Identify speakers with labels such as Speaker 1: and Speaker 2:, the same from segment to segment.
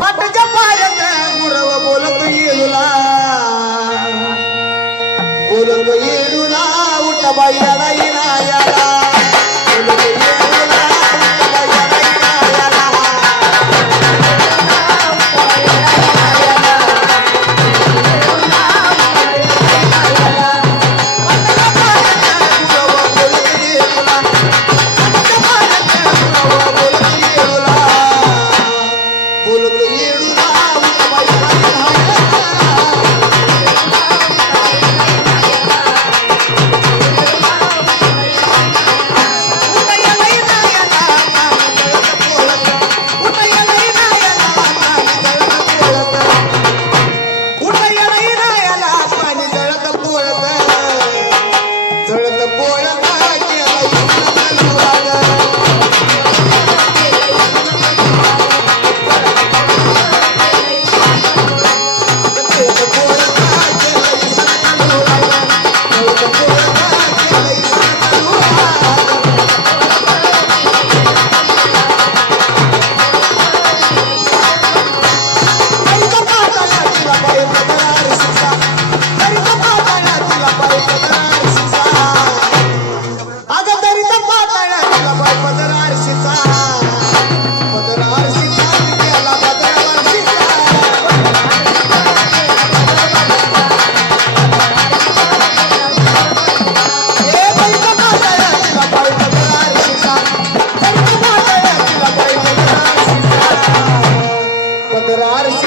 Speaker 1: பாட்டுக்கப்பாயந்த உறவ பொழுது ஏழுலா பொழுது ஏழுலா விட்ட பையனையினாயா பொழுது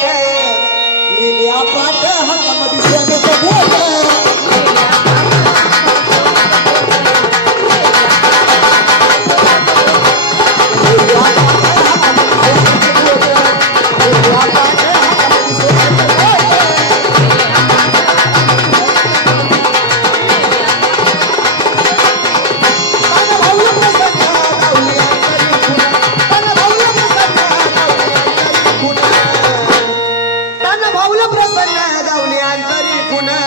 Speaker 1: पाठ लीलिया पाठ हम सब बन या दावली